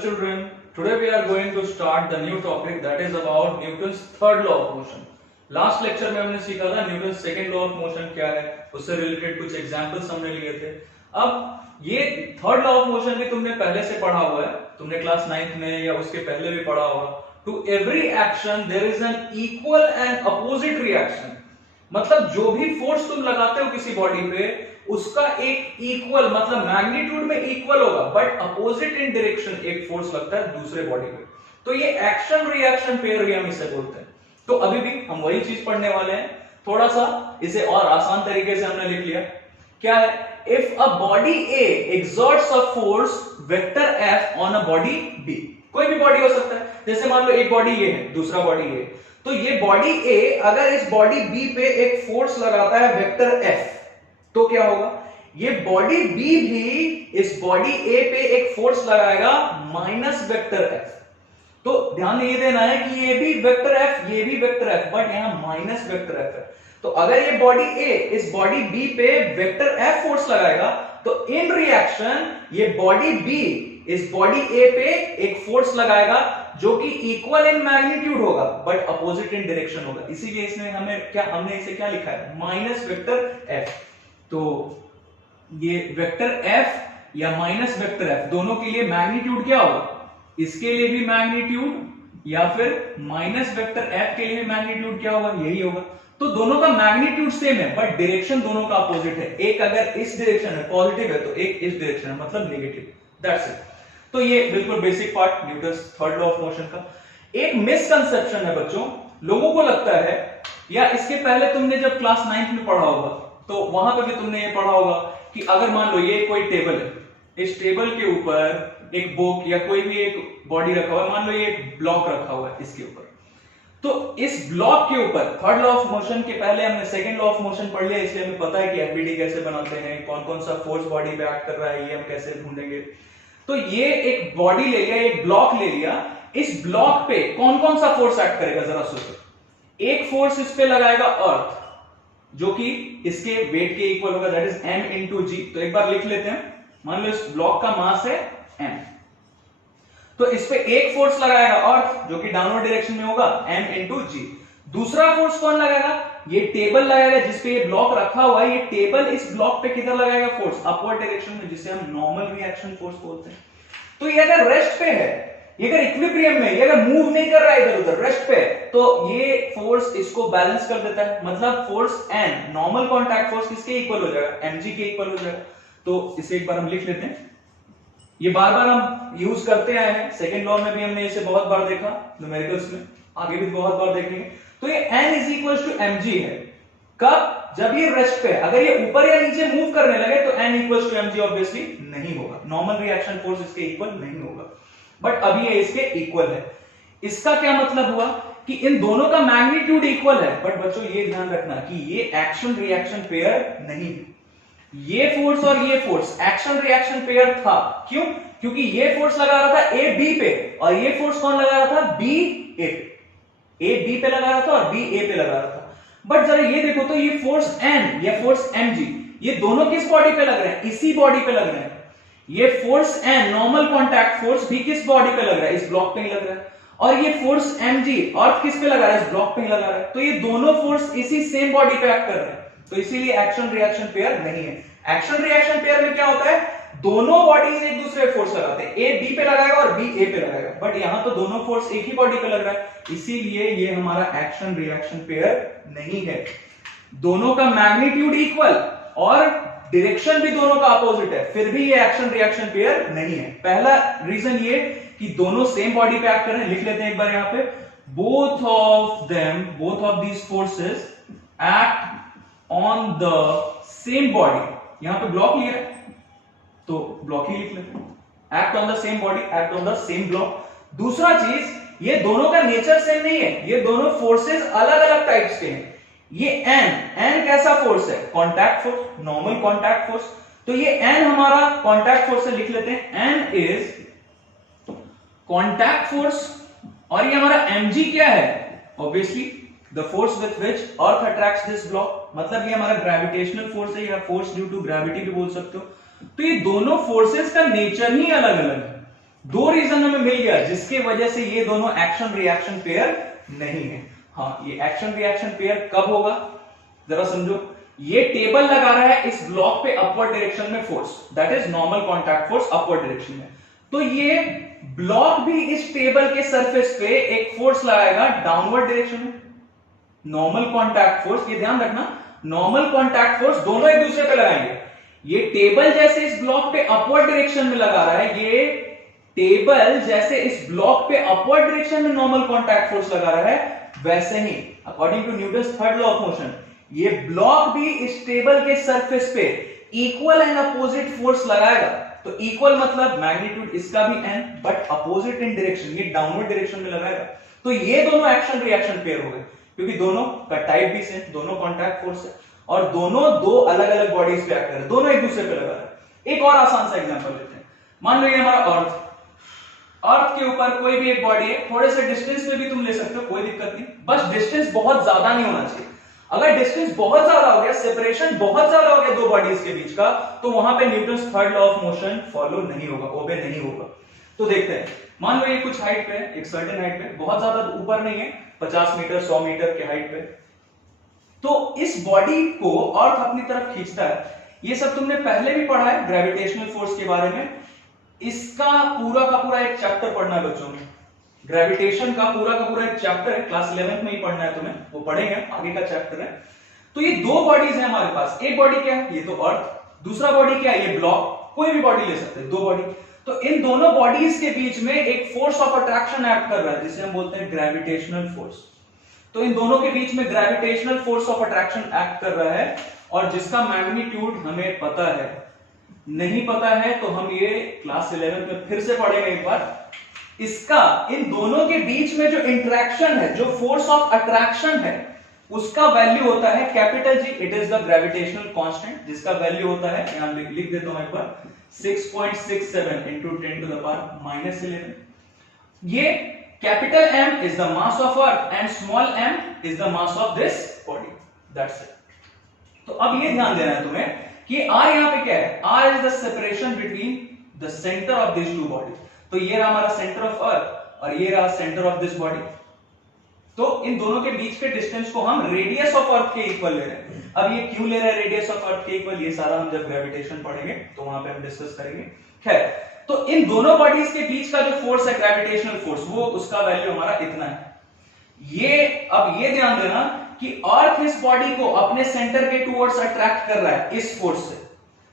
children, today we are going to start the new topic that is about Newton's third law of motion. Last lecture में हमने सीखा था Newton second law of motion क्या है, उससे related कुछ examples हमने लिए थे। अब ये थर्ड लॉ ऑफ मोशन भी तुमने पहले से पढ़ा हुआ है, तुमने क्लास 9th में या उसके पहले भी पढ़ा होगा। To every action there is an equal and opposite reaction, मतलब जो भी फोर्स तुम लगाते हो किसी बॉडी पे उसका एक इक्वल मतलब मैग्नीट्यूड में इक्वल होगा, बट अपोजिट इन डायरेक्शन एक फोर्स लगता है दूसरे बॉडी पे, तो ये एक्शन रिएक्शन पेयर भी हम इसे बोलते हैं। तो अभी भी हम वही चीज पढ़ने वाले हैं, थोड़ा सा इसे और आसान तरीके से हमने लिख लिया। क्या है? If a body A exerts a force vector F on a body B, कोई भी बॉडी हो सकता है, जैसे मान लो एक बॉडी ए है, दूसरा बॉडी ए, तो ये बॉडी ए अगर इस बॉडी बी पे एक फोर्स लगाता है वेक्टर एफ, तो क्या होगा? ये बॉडी बी भी इस बॉडी ए पे एक फोर्स लगाएगा माइनस वेक्टर एफ। तो ध्यान ये देना है कि ये भी वेक्टर एफ, ये भी वेक्टर एफ, बट यहां माइनस वेक्टर एफ है। तो अगर ये बॉडी ए इस बॉडी बी पे वेक्टर एफ फोर्स लगाएगा, तो इन रिएक्शन ये बॉडी बी इस बॉडी ए पे एक फोर्स लगाएगा जो कि इक्वल इन मैग्नीट्यूड होगा बट अपोजिट इन डायरेक्शन होगा। इसीलिए इसमें हमने इसे क्या लिखा है? Minus vector F. तो ये वेक्टर एफ या माइनस वेक्टर एफ दोनों के लिए मैग्नीट्यूड क्या होगा? इसके लिए भी मैग्नीट्यूड या फिर माइनस वेक्टर एफ के लिए मैग्नीट्यूड क्या होगा? यही होगा। तो दोनों का मैग्नीट्यूड सेम है बट डायरेक्शन दोनों का अपोजिट है। एक अगर इस डायरेक्शन है पॉजिटिव है तो एक इस डायरेक्शन है मतलब नेगेटिव। That's it. तो ये बिल्कुल basic part Newton's third law of motion का। एक मिसकंसेप्शन है बच्चों, लोगों को लगता है, या इसके पहले तुमने जब क्लास 9th में पढ़ा होगा तो वहां पे भी तुमने ये पढ़ा होगा कि अगर मान लो ये कोई टेबल है, इस टेबल के ऊपर एक बुक या कोई भी एक बॉडी रखा हुआ है, मान लो ये एक ब्लॉक रखा हुआ है इसके ऊपर, तो इस ब्लॉक के ऊपर थर्ड लॉ ऑफ मोशन के पहले हमने सेकंड लॉ ऑफ मोशन पढ़ लिया, इसलिए हमें पता है कि एफबीडी कैसे बनाते हैं, कौन कौन सा फोर्स बॉडी पे एक्ट कर रहा है, ये हम कैसे ढूंढेंगे। तो ये एक बॉडी ले लिया, एक ब्लॉक ले लिया, इस ब्लॉक पे कौन कौन सा फोर्स एक्ट करेगा जरा सोचो। एक फोर्स इस पे लगाएगा अर्थ जो कि इसके वेट के इक्वल होगा, दैट इज m इंटू जी। तो एक बार लिख लेते हैं, मान लो इस ब्लॉक का मास है m, तो इस पे एक फोर्स लगाएगा अर्थ जो कि डाउनवर्ड डायरेक्शन में होगा m इंटू जी। दूसरा फोर्स कौन लगाएगा? ये टेबल लगाएगा जिसपे ये ब्लॉक रखा हुआ है, ये टेबल इस ब्लॉक पे किधर लगाएगा फोर्स? अपवर्ड डायरेक्शन में, जिसे हम नॉर्मल रिएक्शन फोर्स बोलते हैं। तो ये अगर रेस्ट पे है, ये अगर इक्विलिब्रियम में, ये अगर मूव नहीं कर रहा है इधर उधर, रेस्ट पे, तो ये फोर्स इसको बैलेंस कर देता है, मतलब force n normal contact force किसके इक्वल हो जाएगा? mg के इक्वल हो जाएगा। तो इसे एक बार हम लिख लेते हैं, ये बार बार हम यूज करते आए हैं, सेकंड लॉ में भी हमने इसे बहुत बार देखा, न्यूमेरिकल्स में आगे भी बहुत बार देखेंगे। तो ये n is equal to mg है। कब? जब ये रेस्ट पे, अगर ये ऊपर या नीचे मूव करने लगे तो n equal to mg obviously नहीं होगा, नॉर्मल रिएक्शन फोर्स इसके इक्वल नहीं होगा, बट अभी ये इसके इक्वल है। इसका क्या मतलब हुआ कि इन दोनों का मैग्नीट्यूड इक्वल है, बट बच्चों ये ध्यान रखना कि ये एक्शन रिएक्शन पेयर नहीं है। ये फोर्स और ये फोर्स एक्शन रिएक्शन पेयर था। क्यों? क्योंकि ये फोर्स लगा रहा था ए बी पे और ये फोर्स कौन लगा रहा था? बी ए पे। ए बी पे लगा रहा था और बी ए पे लगा रहा था। बट जरा ये देखो तो ये फोर्स एन या फोर्स mg, ये दोनों किस बॉडी पे लग रहे हैं? इसी बॉडी पे लग रहे हैं। ये force n normal contact force भी किस बॉडी पे लग रहा है? इस ब्लॉक पे ही लग रहा है। और ये फोर्स mg अर्थ किस पे लगा रहा है? इस ब्लॉक पे ही लगा रहा है। तो ये दोनों फोर्स इसी सेम बॉडी पे एक्ट कर रहे हैं, तो इसीलिए एक्शन रिएक्शन पेयर नहीं है। एक्शन रिएक्शन पेयर में क्या होता है? दोनों बॉडीज एक दूसरे पे फोर्स लगाते हैं, ए बी पे लगाएगा और बी ए पे लगाएगा, बट यहां तो दोनों फोर्स एक ही बॉडी पे लग रहा है, इसीलिए ये हमारा एक्शन रिएक्शन पेयर नहीं है। दोनों का मैग्नीट्यूड इक्वल और डायरेक्शन भी दोनों का अपोजिट है, फिर भी ये एक्शन रिएक्शन पेयर नहीं है। पहला रीजन ये कि दोनों सेम बॉडी पे एक्ट कर रहे हैं। लिख लेते हैं एक बार यहां पे, both of these forces act on the same body. यहां पे ब्लॉक लिया है तो ब्लॉक ही लिख लेते हैं, act on the same body, act on the same block. दूसरा चीज, ये दोनों का नेचर सेम नहीं है, ये दोनों फोर्सेस अलग अलग टाइप्स के हैं। ये n कैसा फोर्स है? Contact force, normal contact force. तो ये n हमारा कांटेक्ट फोर्स से लिख लेते हैं, n इज कांटेक्ट फोर्स, और ये हमारा mg क्या है? Obviously the force with which earth attracts this block, मतलब ये हमारा ग्रेविटेशनल फोर्स है या फोर्स ड्यू टू ग्रेविटी भी बोल सकते हो। तो ये दोनों फोर्सेस का नेचर ही अलग अलग है, दो रीजन हमें मिल गया जिसकी वजह से ये दोनों एक्शन रिएक्शन पेयर नहीं है। हाँ, ये एक्शन रिएक्शन पेयर कब होगा जरा समझो। ये टेबल लगा रहा है इस ब्लॉक पे अपवर्ड डायरेक्शन में force, that is normal contact force upward direction में। तो ये ब्लॉक भी इस टेबल के सरफेस पे एक फोर्स लगाएगा डाउनवर्ड डायरेक्शन में। नॉर्मल कॉन्टैक्ट फोर्स, ये ध्यान रखना, नॉर्मल कॉन्टैक्ट फोर्स दोनों एक दूसरे पे लगाएंगे। ये टेबल जैसे इस ब्लॉक पे अपवर्ड डायरेक्शन में लगा रहा है, ये टेबल जैसे इस ब्लॉक पे अपवर्ड डायरेक्शन में नॉर्मल कॉन्टैक्ट फोर्स लगा रहा है, वैसे ही according to Newton's third law of motion ये ब्लॉक भी इस टेबल के सरफेस पे इक्वल एंड अपोजिट फोर्स लगाएगा। तो इक्वल मतलब मैग्नीट्यूड इसका भी n, but opposite in direction, ये डाउनवर्ड डायरेक्शन में लगाएगा। तो ये दोनों एक्शन रिएक्शन पेयर हो गए, क्योंकि दोनों का टाइप भी सेम, दोनों कॉन्टैक्ट फोर्स है और दोनों दो अलग अलग बॉडीज पे एक्ट कर रहे हैं, दोनों एक दूसरे पे लगा रहे हैं। एक और आसान सा एग्जांपल लेते हैं। मान लो ये हमारा अर्थ के ऊपर कोई भी एक बॉडी है, थोड़े से डिस्टेंस में भी तुम ले सकते हो, कोई दिक्कत नहीं, बस डिस्टेंस बहुत ज्यादा नहीं होना चाहिए। अगर डिस्टेंस बहुत ज्यादा हो गया, सेपरेशन बहुत ज्यादा हो गया दो बॉडीज के बीच का, तो वहां पे Newton's third law of motion follow नहीं होगा, ओबे नहीं होगा। तो देखते हैं, मान लो ये कुछ हाइट पे, एक सर्टेन हाइट पे, बहुत ज्यादा ऊपर नहीं है, 50 मीटर 100 मीटर के हाइट पे। तो इस बॉडी को अर्थ अपनी तरफ खींचता है। ये सब तुमने पहले भी पढ़ा है ग्रेविटेशनल फोर्स के बारे में, इसका पूरा एक चैप्टर पढ़ना है बच्चों में। ग्रेविटेशन का पूरा एक चैप्टर है, क्लास 11th में ही पढ़ना है तुम्हें, वो पढ़ेंगे, आगे का चैप्टर है। तो ये दो बॉडीज है हमारे पास, एक बॉडी क्या है, ये तो अर्थ, दूसरा बॉडी क्या है, ये ब्लॉक, कोई भी बॉडी ले सकते हैं, दो बॉडी। तो इन दोनों बॉडीज के बीच में एक फोर्स ऑफ अट्रैक्शन एक्ट कर रहा है, जिसे हम बोलते हैं ग्रेविटेशनल फोर्स। तो इन दोनों के बीच में gravitational force of attraction act कर रहा है, और जिसका मैग्नीट्यूड हमें पता है। नहीं पता है तो हम ये क्लास 11th में फिर से पढ़ेंगे एक बार। इसका इन दोनों के बीच में जो इंटरेक्शन है, जो फोर्स ऑफ अट्रैक्शन है, उसका वैल्यू होता है capital G, it is the gravitational constant, जिसका वैल्यू होता है, यहां लिख देता हूं एक बार, 6.67 into 10 to the power -11। ये capital M is the mass of Earth and small m is the mass of this body, that's it। तो अब ये ध्यान देना है तुम्हें कि R यहां पे क्या है, R is the separation between the center of these two bodies। तो ये रहा हमारा सेंटर ऑफ अर्थ और ये रहा सेंटर ऑफ दिस बॉडी। तो इन दोनों के बीच के डिस्टेंस को हम रेडियस ऑफ अर्थ के इक्वल ले रहे हैं। अब ये क्यों ले रहे हैं रेडियस ऑफ अर्थ के इक्वल, ये सारा हम जब ग्रेविटेशन पढ़ेंगे तो वहां पे हम डिस्कस करेंगे। खैर, तो इन दोनों बॉडीज के बीच का जो फोर्स है ग्रेविटेशनल फोर्स, वो उसका वैल्यू हमारा इतना है। ये अब ये ध्यान देना कि अर्थ इस बॉडी को अपने सेंटर के टुवर्ड्स अट्रैक्ट कर रहा है इस फोर्स से।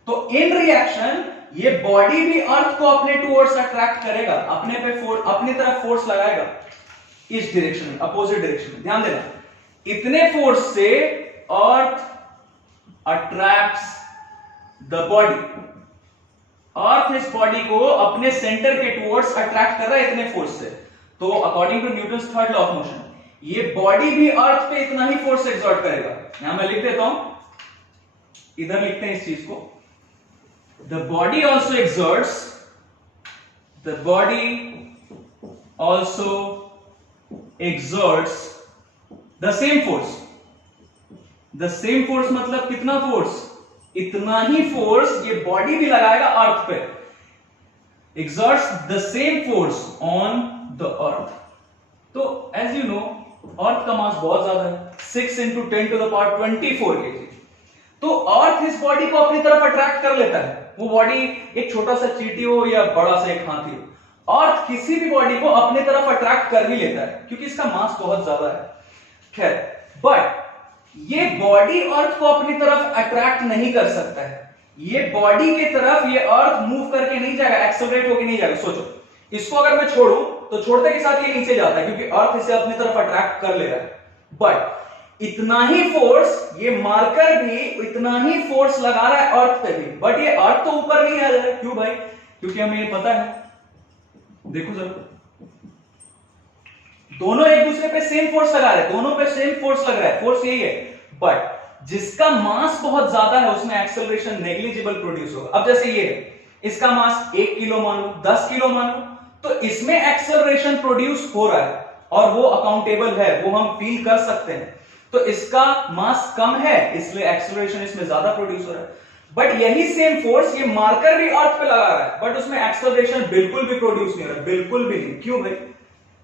तो इन रिएक्शन ये बॉडी भी अर्थ को अपने टुवर्ड्स अट्रैक्ट करेगा, अपनी तरफ फोर्स लगाएगा इस डायरेक्शन में, अपोजिट डायरेक्शन में। ध्यान देना, इतने फोर्स से अर्थ अट्रैक्ट्स द बॉडी, अर्थ इस बॉडी को अपने सेंटर के टुवर्ड्स अट्रैक्ट कर रहा है इतने फोर्स से। तो according to Newton's third law of motion ये बॉडी भी अर्थ पे इतना ही फोर्स एक्सर्ट करेगा। यहां मैं लिख देता हूं, इधर लिखते हैं इस चीज को, the body also exerts the same force। the same force मतलब कितना फोर्स, इतना ही फोर्स ये बॉडी भी लगाएगा अर्थ पे, exerts the same force on the earth। तो as you know अर्थ का मास बहुत ज्यादा है, 6 into 10 to the power 24 kg। तो अर्थ इस बॉडी को अपनी तरफ अट्रैक्ट कर लेता है। वो बॉडी एक छोटा सा चींटी हो या बड़ा सा एक हाथी हो, अर्थ किसी भी बॉडी को अपनी तरफ अट्रैक्ट कर ही लेता है, क्योंकि इसका मास बहुत ज्यादा है। खैर, बट ये बॉडी अर्थ को अपनी तरफ अट्रैक्ट नहीं कर सकता है। ये बॉडी की तरफ ये अर्थ मूव करके नहीं जाएगा, एक्सेलरेट होके नहीं जाएगा। सोचो, इसको अगर मैं छोड़ूं तो छोड़ने के साथ ये नीचे जाता है, क्योंकि अर्थ इसे अपनी तरफ अट्रैक्ट कर ले रहा है। बट इतना ही फोर्स ये मार्कर भी इतना ही फोर्स लगा रहा है अर्थ पे भी, बट ये अर्थ तो ऊपर नहीं आ रहा है। क्यों भाई? क्योंकि हमें ये पता है, देखो जरा, दोनों एक दूसरे पे सेम फोर्स लगा रहे हैं, दोनों पे सेम फोर्स लग रहा है, फोर्स यही है। बट जिसका मास बहुत ज्यादा है उसमें एक्सेलरेशन नेग्लिजिबल प्रोड्यूस होगा। अब जैसे ये है, इसका मास 1 किलो मान लो, 10 किलो मान लो, तो इसमें एक्सेलरेशन प्रोड्यूस हो रहा है और वो अकाउंटेबल है, वो हम फील कर सकते हैं। तो इसका मास कम है इसलिए एक्सेलरेशन इसमें ज्यादा प्रोड्यूस हो रहा है। बट यही सेम फोर्स ये मार्कर भी अर्थ पे लगा रहा है, बट उसमें एक्सेलरेशन बिल्कुल भी प्रोड्यूस नहीं हो रहा, बिल्कुल भी नहीं। क्यों भाई?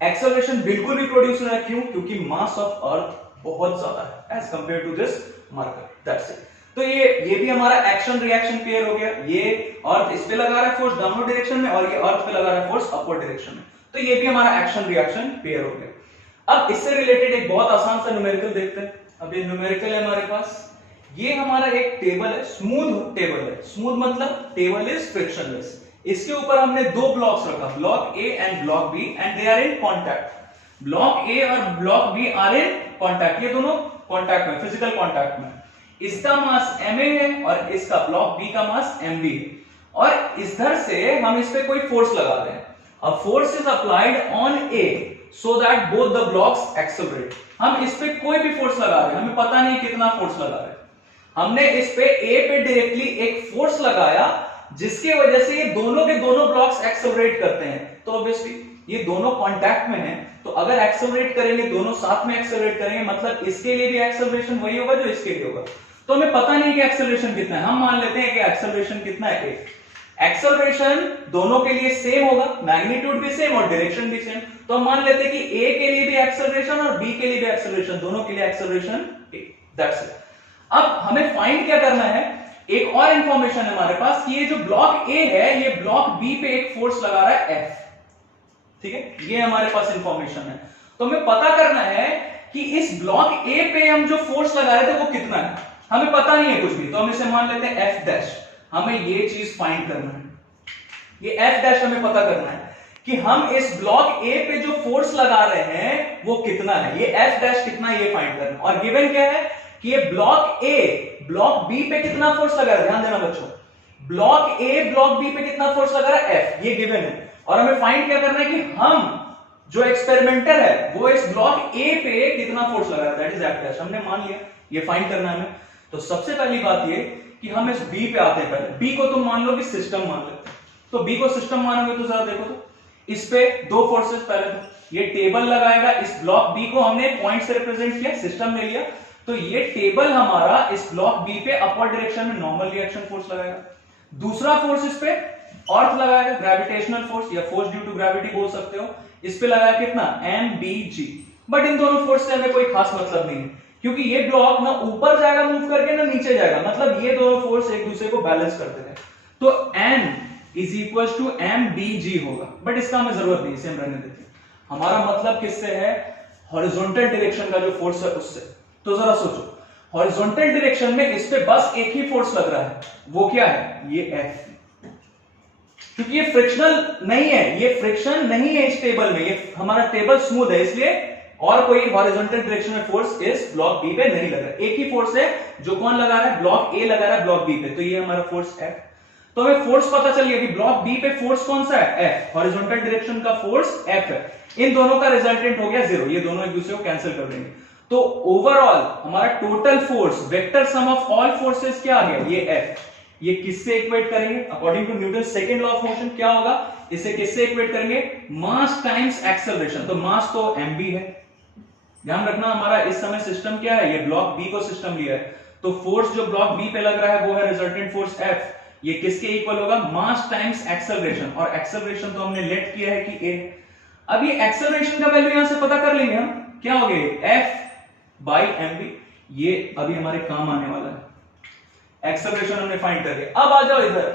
एक्सेलरेशन बिल्कुल भी प्रोड्यूस नहीं हो रहा, क्यों? क्योंकि मास ऑफ अर्थ बहुत ज्यादा है as compared to this marker, that's it. तो ये भी हमारा एक्शन रिएक्शन पेयर हो गया। ये अर्थ इस पे लगा रहा है फोर्स डाउनवर्ड डायरेक्शन में, और ये अर्थ पे लगा रहा है फोर्स अपवर्ड डायरेक्शन में, तो ये भी हमारा एक्शन रिएक्शन पेयर हो गया। अब इससे रिलेटेड एक बहुत आसान सा न्यूमेरिकल देखते हैं। अब ये न्यूमेरिकल है हमारे पास, ये हमारा एक टेबल है, स्मूथ टेबल है। स्मूथ मतलब टेबल इज फ्रिक्शनलेस। इसके ऊपर हमने दो ब्लॉक्स रखा, block A and block B, and they are in contact. Block A और block B are in contact, ये दोनों कॉन्टैक्ट में, फिजिकल कॉन्टैक्ट में। इसका मास ma है और इसका ब्लॉक बी का मास mb है, और इधर से हम इस पे कोई फोर्स लगाते हैं। A force is applied on a so that both the blocks accelerate। हम इस पे कोई भी फोर्स लगा रहे हैं, हमें पता नहीं कितना फोर्स लगा रहे हैं। हमने इस पे A पे डायरेक्टली एक फोर्स लगाया, जिसके वजह से ये दोनों के दोनों ब्लॉक्स एक्सेलरेट करते हैं। तो ऑब्वियसली ये दोनों कांटेक्ट में हैं, तो अगर एक्सेलरेट करेंगे, दोनों साथ में एक्सेलरेट करेंगे, मतलब इसके लिए भी एक्सेलरेशन वही होगा जो इसके लिए होगा। तो हमें पता नहीं कि एक्सेलरेशन कितना है, हम मान लेते हैं कि एक्सेलरेशन कितना है, एक्सेलरेशन दोनों के लिए सेम होगा, मैग्नीट्यूड भी सेम और डायरेक्शन भी सेम। तो हम मान लेते हैं कि A के लिए भी एक्सेलरेशन और B के लिए भी एक्सेलरेशन, दोनों के लिए एक्सेलरेशन दैट्स इट। अब हमें फाइंड क्या करना है, एक और इंफॉर्मेशन है हमारे पास कि ये जो ब्लॉक A है, ये ब्लॉक B पे एक फोर्स लगा रहा है F, ठीक है, ये हमारे पास इंफॉर्मेशन है। तो हमें पता करना है कि इस ब्लॉक A पे हम जो फोर्स लगा रहे थे वो कितना है, हमें पता नहीं है कुछ भी, तो हम इसे मान लेते हैं F डैश। हमें ये चीज फाइंड करना है, ये F डैश हमें पता करना है कि हम इस ब्लॉक A पे जो फोर्स लगा रहे हैं वो कितना है, ये F डैश कितना है ये फाइंड करना है। और गिवन क्या है कि ये ब्लॉक A ब्लॉक B पे कितना फोर्स लगा रहा है, ध्यान देना बच्चों, ब्लॉक A ब्लॉक B पे कितना फोर्स लगा रहा है F, ये गिवन है। और हमें फाइंड क्या करना है कि हम जो एक्सपेरिमेंटर है वो इस ब्लॉक A पे कितना फोर्स लगा रहा है, दैट इज F डैश। हमने मान लिया, ये फाइंड करना है हमें। तो सबसे पहली बात ये कि हम इस B पे आते हैं। पहले B को तुम मान लो कि सिस्टम मान लेते हैं, तो B को सिस्टम मानोगे तो जरा देखो, तो इस पे दो फोर्सेस, पहले तो ये टेबल लगाएगा, इस ब्लॉक B को हमने पॉइंट से रिप्रेजेंट किया, सिस्टम ले लिया, तो ये टेबल हमारा इस ब्लॉक B पे अपवर्ड डायरेक्शन में नॉर्मल रिएक्शन फोर्स लगाएगा। दूसरा फोर्स इस पे अर्थ लगाएगा, ग्रेविटेशनल फोर्स या फोर्स ड्यू टू ग्रेविटी बोल सकते हो, इस पे लगाया कितना mBg। बट इन दोनों फोर्स से हमें कोई खास मतलब नहीं है, क्योंकि ये ब्लॉक ना ऊपर जाएगा मूव करके ना नीचे जाएगा, मतलब ये दोनों फोर्स एक दूसरे को बैलेंस करते हैं। तो N is equal to mBg होगा, बट इसका हमें जरूरत नहीं, इसे हम रहने देते हैं। हमारा मतलब किससे है, हॉरिजॉन्टल डायरेक्शन का जो फोर्स है उससे। तो जरा सोचो, हॉरिजॉन्टल डायरेक्शन में इस पे बस एक ही फोर्स लग रहा है, वो क्या है, ये F। क्योंकि ये फ्रिक्शनल नहीं है, ये फ्रिक्शन नहीं है इस टेबल में, ये हमारा टेबल स्मूथ है, इसलिए और कोई हॉरिजॉन्टल डायरेक्शन में फोर्स इस ब्लॉक B पे नहीं लग रहा। एक ही फोर्स है जो कौन लगा रहा है, ब्लॉक A लगा रहा है ब्लॉक B पे, तो ये हमारा फोर्स F। तो हमें फोर्स पता चल गया कि ब्लॉक B पे फोर्स कौन सा है, F, हॉरिजॉन्टल डायरेक्शन का फोर्स F है। इन दोनों का रिजल्टेंट हो गया 0, ये दोनों एक दूसरे को कैंसिल कर देंगे। तो ओवरऑल हमारा total force, vector sum of all forces क्या आ गया, ये F। ये किससे इक्वेट करेंगे, according to Newton second law of motion क्या होगा, इसे किससे इक्वेट करेंगे, मास टाइम्स एक्सेलरेशन। तो मास तो mb है, ध्यान रखना हमारा इस समय सिस्टम क्या है, ये ब्लॉक B को सिस्टम लिया है, तो फोर्स जो ब्लॉक B पे लग रहा है वो है रिजल्टेंट फोर्स F। ये किसके इक्वल होगा, मास टाइम्स एक्सेलरेशन, और एक्सेलरेशन तो हमने लेट किया है कि a। अब ये एक्सेलरेशन का वैल्यू यहां से पता कर लेंगे हम, क्या हो गया, F by mb, ये अभी हमारे काम आने वाला है। एक्सेलरेशन हमने फाइंड कर लिया। अब आ जाओ इधर,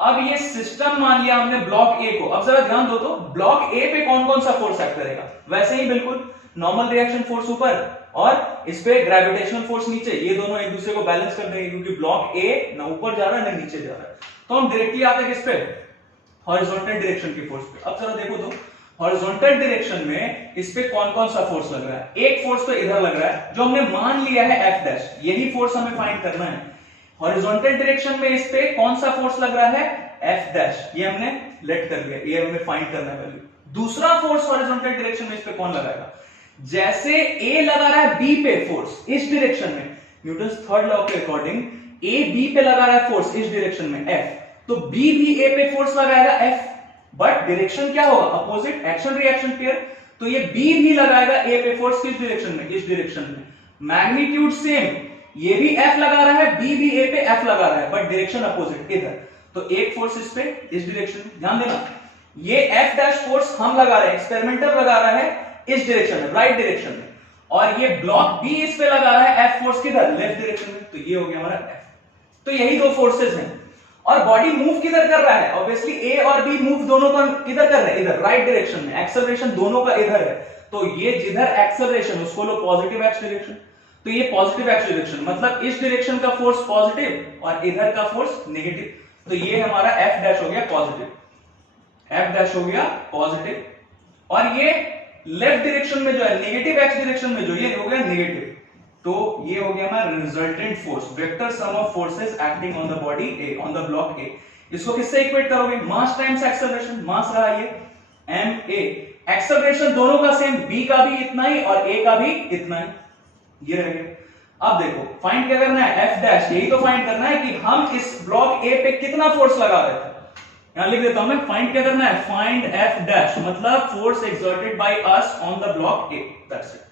अब ये सिस्टम मान लिया हमने ब्लॉक A को। अब जरा ध्यान दो, तो ब्लॉक A पे कौन कौन सा फोर्स एक्ट करेगा, वैसे ही बिल्कुल नॉर्मल रिएक्शन फोर्स ऊपर और इस पे ग्रेविटेशनल फोर्स नीचे, ये दोनों एक दूसरे को बैलेंस कर देंगे, क्योंकि ब्लॉक A ना ऊपर जा रहा है ना नीचे जा रहा है। तो हम डायरेक्टली आते हैं किस पे, हॉरिजॉन्टल डायरेक्शन की फोर्स पे। अब जरा देखो, तो हॉरिजॉन्टल डायरेक्शन में इस पे कौन कौन सा फोर्स लग रहा है, एक फोर्स तो इधर लग रहा है जो हमने मान लिया है F डैश, यही फोर्स हमें फाइंड करना है। हॉरिजॉन्टल डायरेक्शन में इस पे कौन सा फोर्स लग रहा है, F डैश, ये हमने लेट कर लिया, ये हमें फाइंड करना है वैल्यू। दूसरा फोर्स हॉरिजॉन्टल डायरेक्शन में इस पे कौन लगाएगा, जैसे A लगा रहा है B पे फोर्स इस डायरेक्शन में, न्यूटन्स थर्ड लॉ के अकॉर्डिंग A B पे लगा रहा है फोर्स इस डायरेक्शन में F, तो B भी A पे फोर्स लगाएगा F, बट डायरेक्शन क्या होगा, अपोजिट, एक्शन रिएक्शन पेयर। तो ये B भी लगाएगा A पे फोर्स किस डायरेक्शन में, इस डायरेक्शन में, मैग्नीट्यूड सेम, ये भी F लगा रहा है, B भी A पे F लगा रहा है, बट डायरेक्शन अपोजिट इधर। तो एक फोर्स इस पे, इस डायरेक्शन में, ध्यान देना, ये F डैश फोर्स हम लगा रहे हैं, एक्सपेरिमेंटल लगा रहा है इस डायरेक्शन में, राइट डायरेक्शन में, और ये ब्लॉक B इस पे लगा रहा है F फोर्स किधर, लेफ्ट डायरेक्शन में। तो ये हो गया हमारा F। तो यही दो फोर्सेस हैं, और बॉडी मूव किधर कर रहा है, ऑब्वियसली A और B मूव दोनों का किधर कर रहे हैं, इधर, राइट डायरेक्शन में। एक्सेलरेशन दोनों का इधर है, तो ये जिधर एक्सेलरेशन उसको लो पॉजिटिव एक्स डायरेक्शन। तो ये पॉजिटिव एक्स डायरेक्शन, मतलब इस डायरेक्शन का फोर्स पॉजिटिव और इधर का फोर्स नेगेटिव। तो ये हमारा F डैश हो गया पॉजिटिव, F डैश हो गया पॉजिटिव, और ये लेफ्ट डायरेक्शन में जो है, नेगेटिव एक्स डायरेक्शन में जो ये हो गया नेगेटिव। तो ये हो गया हमारा resultant force, vector sum of forces acting on the body A, on the block ए। इसको किससे इक्वेट करोगे, मास टाइम्स एक्सेलरेशन, मास रहा ये ma, एक्सेलरेशन दोनों का सेम, b का भी इतना ही और a का भी इतना ही, ये रहेगा। अब देखो फाइंड क्या करना है, f डैश, यही तो फाइंड करना है कि हम इस ब्लॉक a पे कितना फोर्स लगा रहे थे। यहां लिख देता हूं मैं, फाइंड क्या करना है, फाइंड f डैश, मतलब force exerted by us on the block a, that's it.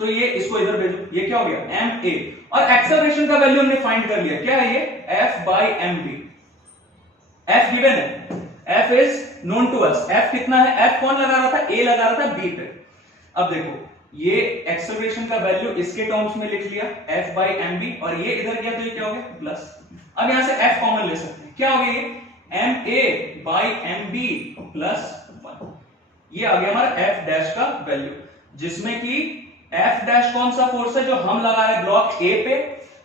तो ये इसको इधर भेजो, ये क्या हो गया ma, और एक्सेलरेशन का वैल्यू हमने फाइंड कर लिया, क्या है ये, f by mv। f given है, f is known to us, f कितना है, f कौन लगा रहा था, a लगा रहा था b पे। अब देखो ये एक्सेलरेशन का वैल्यू इसके टर्म्स में लिख लिया, f बाय mv, और ये इधर गया तो ये क्या हो गया प्लस। अब यहां से f कॉमन ले सकते हैं, क्या हो गया ये ma बाय mb प्लस 1। ये आ गया हमारा f डैश का वैल्यू, जिसमें कि f डैश कौन सा फोर्स है जो हम लगा रहे हैं ब्लॉक a पे,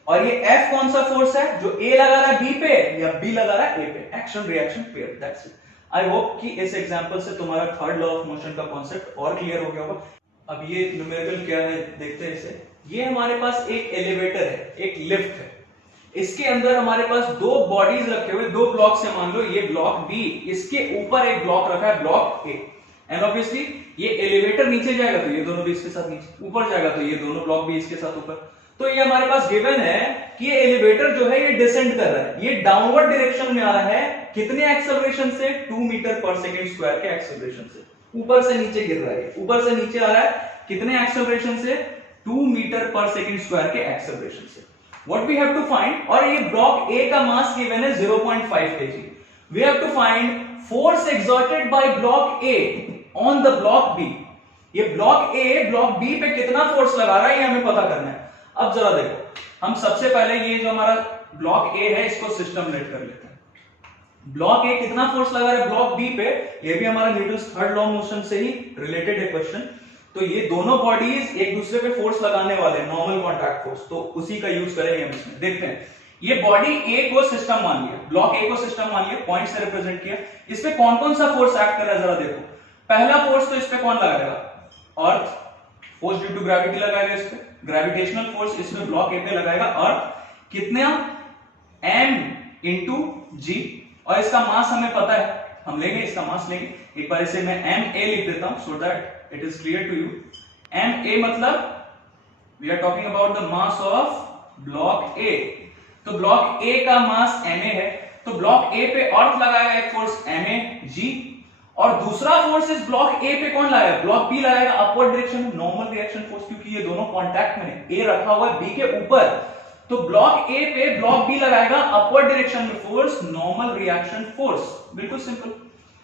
और ये f कौन सा फोर्स है जो a लगा रहा है b पे या b लगा रहा है a पे, action reaction pair, that's it. I hope कि इस एग्जांपल से तुम्हारा थर्ड लॉ ऑफ मोशन का कॉन्सेप्ट और क्लियर हो गया होगा। अब ये न्यूमेरिकल क्या है देखते हैं इसे। ये हमारे पास एक एलिवेटर है, एक लिफ्ट है, इसके अंदर हमारे पास दो बॉडीज रखे हुए, दो ब्लॉक्स है, मान लो ये ब्लॉक B, इसके ऊपर एक ब्लॉक रखा है ब्लॉक A, एंड ऑब्वियसली ये एलिवेटर नीचे जाएगा तो ये दोनों भी इसके साथ नीचे, ऊपर जाएगा तो ये दोनों ब्लॉक भी इसके साथ ऊपर। तो ये हमारे पास गिवन है कि ये एलिवेटर जो है ये डिसेंड कर रहा है, ये डाउनवर्ड डायरेक्शन में आ रहा है, कितने एक्सेलरेशन से, 2 मीटर पर सेकंड स्क्वायर के एक्सेलरेशन से, ऊपर से नीचे गिर रहा है, ऊपर से नीचे आ रहा है, कितने एक्सेलरेशन से, 2 मीटर पर सेकंड स्क्वायर के एक्सेलरेशन से। What we have to find, और ये ब्लॉक A का मास गिवन है 0.5 kg। We have to find force exerted by block A on the block B। ये ब्लॉक A ब्लॉक B पे कितना फोर्स लगा रहा है ये हमें पता करना है। अब जरा देखो, हम सबसे पहले ये जो हमारा ब्लॉक A है इसको सिस्टम लेट कर लेते हैं। ब्लॉक A कितना फोर्स लगा रहा है ब्लॉक B पे, ये भी हमारा न्यूटन्स थर्ड लॉ मोशन से ही रिलेटेड है क्वेश्चन। तो ये दोनों बॉडीज एक दूसरे पे फोर्स लगाने वाले, नॉर्मल कॉन्टैक्ट फोर्स, तो उसी का यूज करेंगे हम इसमें। देखते हैं, ये बॉडी A को सिस्टम मान लिया, ब्लॉक A को सिस्टम मान लिया, पॉइंट से रिप्रेजेंट किया, इस पे कौन कौन सा फोर्स एक्ट कर रहा है जरा देखो। पहला फोर्स तो इस पे कौन लगाएगा, अर्थ, फोर्स ड्यू टू ग्रेविटी लगाएगा इस पे, ग्रेविटेशनल फोर्स इसमें ब्लॉक A पे लगाएगा अर्थ, कितना, m इंटू g, और इसका मास हमें पता है, हम लेंगे इसका मास लेंगे। एक बार इसे मैं ma लिख देता हूं so that it is clear to you. ma मतलब we are talking about the mass of block A। तो ब्लॉक A का मास ma है, तो ब्लॉक A पे अर्थ लगाएगा एक फोर्स ma g, और दूसरा फोर्स इस ब्लॉक A पे कौन लगाएगा, ब्लॉक B लगाएगा upward direction, normal reaction force, क्योंकि ये दोनों कांटेक्ट में है, A रखा हुआ है B के ऊपर, तो ब्लॉक A पे ब्लॉक B लगाएगा अपवर्ड डायरेक्शन में फोर्स, नॉर्मल रिएक्शन फोर्स, बिल्कुल सिंपल।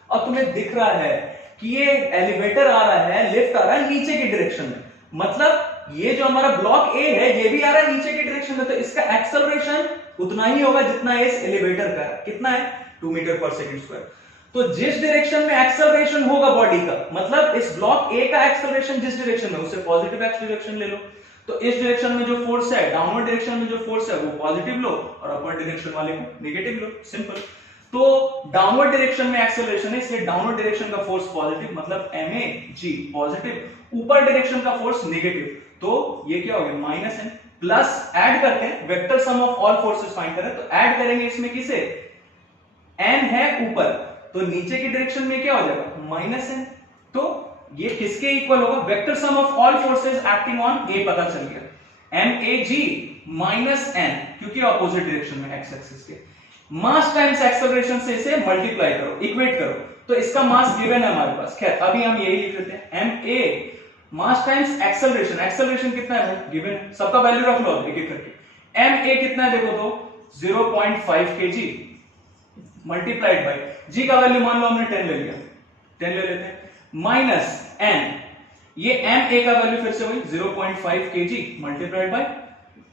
अब तुम्हें दिख रहा है कि ये एलिवेटर आ रहा है, लिफ्ट आ रहा है नीचे की डायरेक्शन में, मतलब ये जो हमारा ब्लॉक A है ये भी आ रहा है नीचे की डायरेक्शन में, तो इसका एक्सेलरेशन उतना ही होगा जितना इस एलिवेटर का, कितना है, 2 मीटर पर सेकंड स्क्वायर। तो जिस डायरेक्शन में एक्सेलरेशन होगा बॉडी का, मतलब इस ब्लॉक A का एक्सेलरेशन जिस डायरेक्शन में, उसे पॉजिटिव एक्स डायरेक्शन ले लो। तो इस डायरेक्शन में जो फोर्स है, डाउनवर्ड डायरेक्शन में जो फोर्स है वो पॉजिटिव लो, और अपवर्ड डायरेक्शन वाले को नेगेटिव लो, सिंपल। तो डाउनवर्ड डायरेक्शन में एक्सेलरेशन है, इसलिए डाउनवर्ड डायरेक्शन का फोर्स पॉजिटिव, मतलब ma g पॉजिटिव, ऊपर डायरेक्शन का फोर्स नेगेटिव, तो ये क्या हो गया माइनस n, प्लस ऐड करते हैं, vector sum of all forces find करें, तो ऐड करेंगे इसमें किसे, n है ऊपर, तो नीचे की डायरेक्शन में क्या हो जाएगा माइनस n, तो ये किसके इक्वल होगा, vector sum of all forces acting on A पता चल गया, mag माइनस n, क्योंकि ऑपोजिट डायरेक्शन में x एक्सिस के, मास टाइम्स एक्सेलरेशन से इसे मल्टीप्लाई करो, इक्वेट करो, तो इसका मास गिवन है हमारे पास। खैर अभी हम यही लिख लेते हैं, ma मास टाइम्स एक्सेलरेशन, एक्सेलरेशन कितना है गिवन है, सबका वैल्यू रख लो एक एक करके, एम ए कितना है देखो तो 0.5 kg मल्टीप्लाइड बाय जी का वैल्यू मान लो हमने 10 ले लिया, 10 ले लेते हैं, माइनस एन, ये एम ए का वैल्यू फिर से वही 0.5 kg मल्टीप्लाइड बाय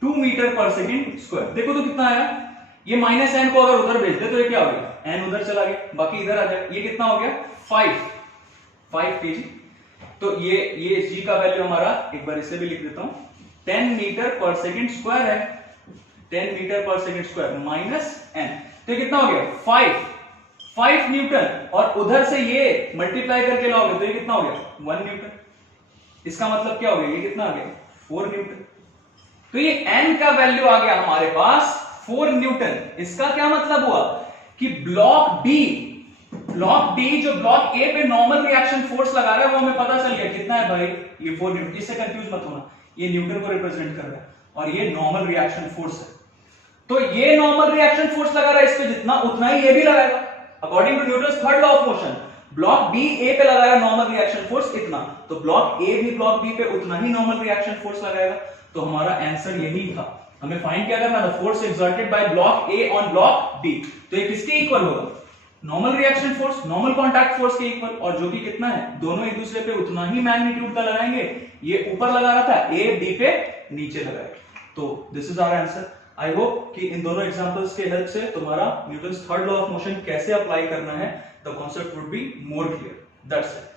2 मीटर पर सेकेंड स्क्वायर। देखो तो कितना आया, ये माइनस एन को अगर उधर भेज दे तो ये क्या हो गया, एन उधर चला गया, बाकी इधर आ जाएगा, ये कितना हो गया 5 kg। तो ये जी का वैल्यू हमारा, एक बार इसे भी लिख देता हूं, 10 मीटर पर सेकेंड स्क्वायर है, 10 मीटर पर सेकेंड स्क्वायर माइनस एन, तो ये कितना हो गया 5 न्यूटन, और उधर से ये मल्टीप्लाई करके लाओगे तो ये कितना हो गया 1 न्यूटन। इसका मतलब क्या हो गया, ये कितना आ गया 4 न्यूटन। तो ये n का वैल्यू आ गया हमारे पास 4 न्यूटन। इसका क्या मतलब हुआ कि ब्लॉक बी जो ब्लॉक ए पे नॉर्मल रिएक्शन फोर्स लगा रहा है वो हमें पता चल गया कितना है भाई, ये 4 न्यूटन। इससे कंफ्यूज मत होना, ये न्यूटन को रिप्रेजेंट कर रहा है और ये नॉर्मल रिएक्शन फोर्स है। तो ये नॉर्मल रिएक्शन फोर्स लगा रहा है इस पे जितना, उतना ही ये भी लगाएगा according to Newton's third law of motion. Block B A पे लगाया नॉर्मल रिएक्शन फोर्स इतना, तो ब्लॉक ए भी ब्लॉक बी पे उतना ही नॉर्मल रिएक्शन फोर्स लगाएगा। तो हमारा आंसर यही था, हमें फाइंड क्या करना था, force exerted by block A on block B. तो ये किसके इक्वल होगा, normal reaction force, normal contact force के इक्वल, और जो कि कितना है, दोनों एक दूसरे पे उतना ही मैग्नीट्यूड का लगाएंगे। ये ऊपर लगा रहा था, ए बी पे नीचे लगाएगा। तो this is our answer. I hope कि इन दोनों एग्जांपल्स के हेल्प से तुम्हारा Newton's third law of motion कैसे अप्लाई करना है, the concept would be more clear. That's it.